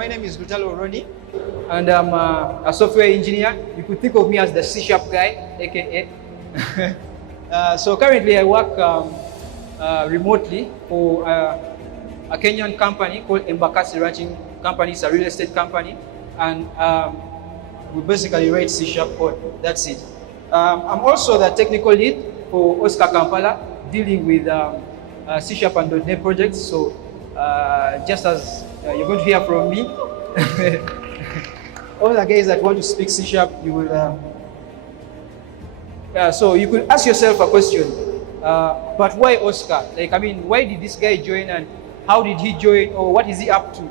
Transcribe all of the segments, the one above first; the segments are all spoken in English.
My name is Lutalo Ronnie, and I'm a software engineer. You could think of me as the C# guy, aka. So currently I work remotely for a Kenyan company called Embakasi Ranching Company. It's a real estate company, and we basically write C# code. That's it. I'm also the technical lead for OSCA Kampala, dealing with C# and .NET projects. So just as you're going to hear from me, all the guys that want to speak C#, you will. So you could ask yourself a question. But why OSCA? Like, I mean, why did this guy join, and how did he join, or what is he up to?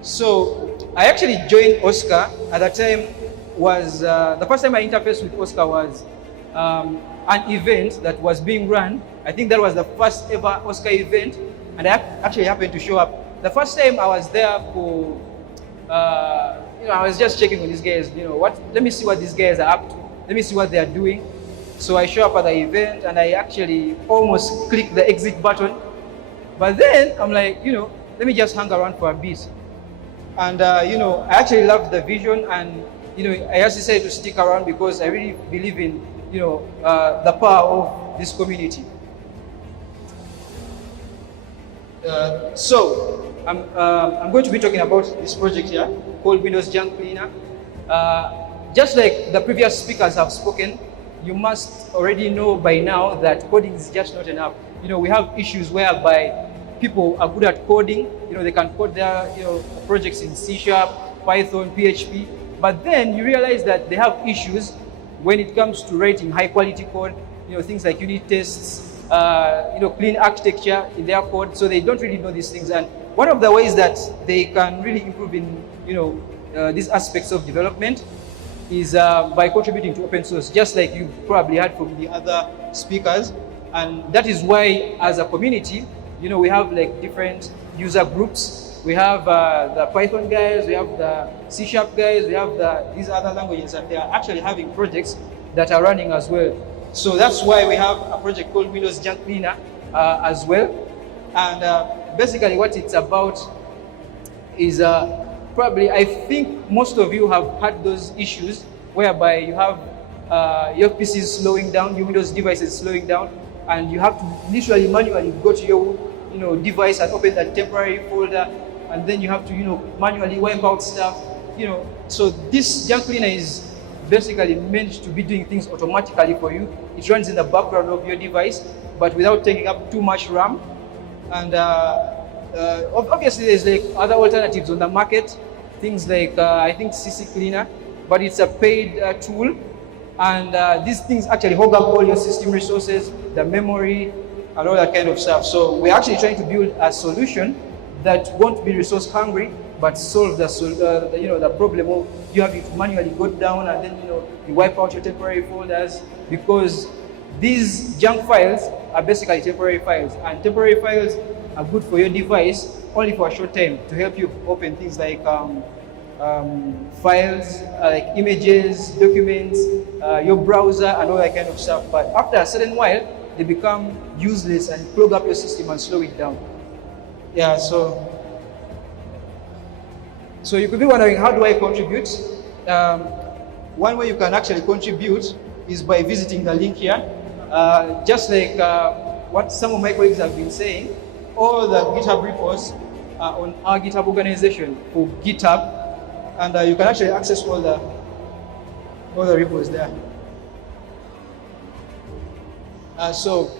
So I actually joined OSCA at the time. Was the first time I interfaced with OSCA was an event that was being run. I think that was the first ever OSCA event, and I actually happened to show up. The first time I was there for, I was just checking on these guys. Let me see what these guys are up to. Let me see what they are doing. So I show up at the event, and I actually almost click the exit button. But then I'm like, let me just hang around for a bit. And I actually loved the vision, and I just decided to stick around because I really believe in the power of this community. So I'm going to be talking about this project here called Windows Junk Cleaner. Just like the previous speakers have spoken, you must already know by now that coding is just not enough. We have issues whereby people are good at coding. They can code their projects in C#, Python, PHP, but then you realize that they have issues when it comes to writing high quality code. Things like unit tests, clean architecture in their code. So they don't really know these things. And one of the ways that they can really improve in these aspects of development is by contributing to open source, just like you probably heard from the other speakers. And that is why, as a community, we have like different user groups. We have the Python guys, we have the C# guys, we have these other languages, and they are actually having projects that are running as well. So that's why we have a project called Windows Junk Cleaner as well. And basically what it's about is probably, I think most of you have had those issues whereby you have your PCs slowing down, your Windows devices slowing down, and you have to literally manually go to your device and open that temporary folder, and then you have to manually wipe out stuff. So this Junk Cleaner is basically meant to be doing things automatically for you. It runs in the background of your device, but without taking up too much RAM. And obviously there's like other alternatives on the market, things like I think CC Cleaner, but it's a paid tool. And these things actually hog up all your system resources, the memory, and all that kind of stuff. So we're actually trying to build a solution that won't be resource hungry, but solve the problem of you having to manually go down and then you wipe out your temporary folders, because these junk files are basically temporary files, and temporary files are good for your device only for a short time to help you open things like files, like images, documents, your browser, and all that kind of stuff. But after a certain while, they become useless and clog up your system and slow it down. Yeah, so you could be wondering, how do I contribute? One way you can actually contribute is by visiting the link here. Just like what some of my colleagues have been saying, all the GitHub repos are on our GitHub organization for GitHub, and you can actually access all the repos there. So